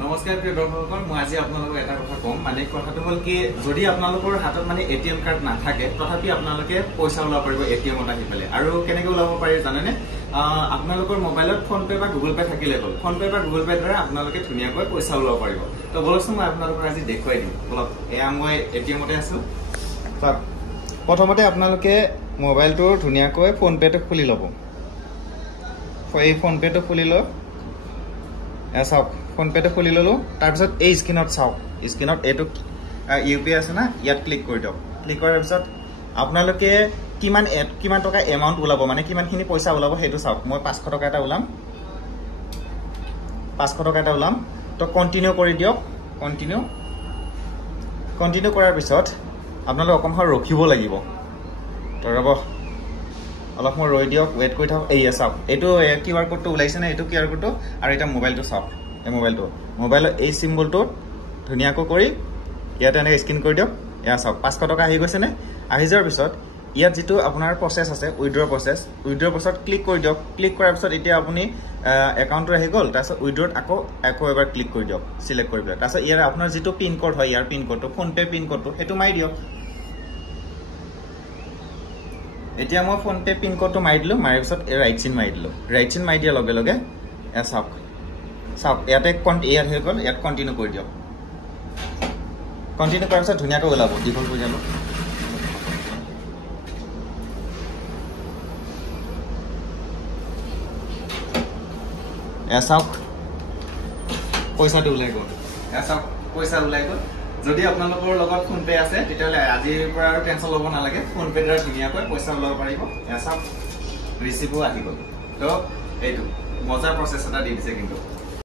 নমস্কাৰ প্ৰিয় দৰ্শকসকল, মই আজি আপোনালোকক এটা কথা কম। মানে কথাটো হ'ল কি, যদি আপোনালোকৰ হাতত মানে এটিএম কাৰ্ড নাথাকে তথাপি আপোনালোকে পইচা ওলাব পাৰিব এটিএমত আহি পেলাই। আৰু কেনেকৈ ওলাব পাৰি জানেনে? আপোনালোকৰ মোবাইলত ফোনপে বা গুগল পে থাকিলে হ'ল। ফোনপে বা গুগল পেৰ দ্বাৰা আপোনালোকে ধুনীয়াকৈ পইচা ওলাব পাৰিব। তো বলকচোন মই আপোনালোকক আজি দেখুৱাই দিম। বলক, এয়া মই এটিএমতে আছো। চাওক, প্ৰথমতে আপোনালোকে মোবাইলটো ধুনীয়াকৈ ফোনপেটো খুলি ল'ব। এই ফোনপেটো খুলি লওক। চাওক, ফোনপেটো খুলি ললো। তাৰপিছত এই স্ক্ৰীনত চাওক, স্ক্ৰীনত এইটো ইউপিআই আছে না, ইয়াত ক্লিক কৰি দিয়ক। ক্লিক কৰাৰ পিছত আপোনালোকে কিমান টকা এমাউণ্ট ওলাব, মানে কিমানখিনি পইচা ওলাব সেইটো চাওক। মই 500 টকা এটা ওলাম, 500 টকা এটা ওলাম। তো কণ্টিনিউ কৰি দিয়ক। কণ্টিনিউ কৰাৰ পিছত আপোনালোকে অকণ সময় ৰখিব লাগিব। তো ৰ'ব, অলপ সময় ৰৈ দিয়ক, ৱেইট কৰি থাকক। এই চাওক, এইটো কিউআৰ কোডটো ওলাইছে নে? এইটো কিউআৰ কোডটো। আৰু এতিয়া মোবাইলটো চাওক, এই মোবাইলৰ এই চিম্বলটোত ধুনীয়াকৈ কৰি ইয়াতে এনেকৈ স্কেন কৰি দিয়ক। এয়া চাওক, 500 টকা আহি গৈছেনে? আহি যোৱাৰ পিছত ইয়াত যিটো আপোনাৰ প্ৰচেছ আছে, উইড্ৰ' প্ৰচেছত ক্লিক কৰি দিয়ক। ক্লিক কৰাৰ পিছত এতিয়া আপুনি একাউণ্টটো আহি গ'ল। তাৰপিছত উইড্ৰ'ত আকৌ এবাৰ ক্লিক কৰি দিয়ক, চিলেক্ট কৰি দিয়ক। তাৰপিছত ইয়াৰ আপোনাৰ যিটো পিন কোড হয়, ইয়াৰ পিন কোডটো, ফোনপে পিন কোডটো, সেইটো মাৰি দিয়ক। এতিয়া মই ফোনপে পিন কোডটো মাৰি দিলোঁ। মাৰি পিছত ৰাইট চিন মাৰি দিলোঁ। ৰাইট চিন মাৰি দিয়াৰ লগে লগে এয়া চাওক, ইয়াতে ইয়াত হৈ গ'ল। ইয়াত কণ্টিনিউ কৰি দিয়ক। কণ্টিনিউ কৰাৰ পিছত ধুনীয়াকৈ ওলাব, দীঘল হৈ যাব। এয়া চাওক, পইচাটো ওলাই গ'ল। এয়া চাওক, পইচা ওলাই গ'ল। যদি আপোনালোকৰ লগত ফোনপে আছে তেতিয়াহ'লে আজিৰ পৰা আৰু টেনশ্যন ল'ব নালাগে। ফোনপে দ্বাৰা ধুনীয়াকৈ পইচা ওলাব পাৰিব। এয়া চাওক, ৰিচিভো আহি গ'ল। তো এইটো মজাৰ প্ৰচেছ এটা দি দিছে কিন্তু।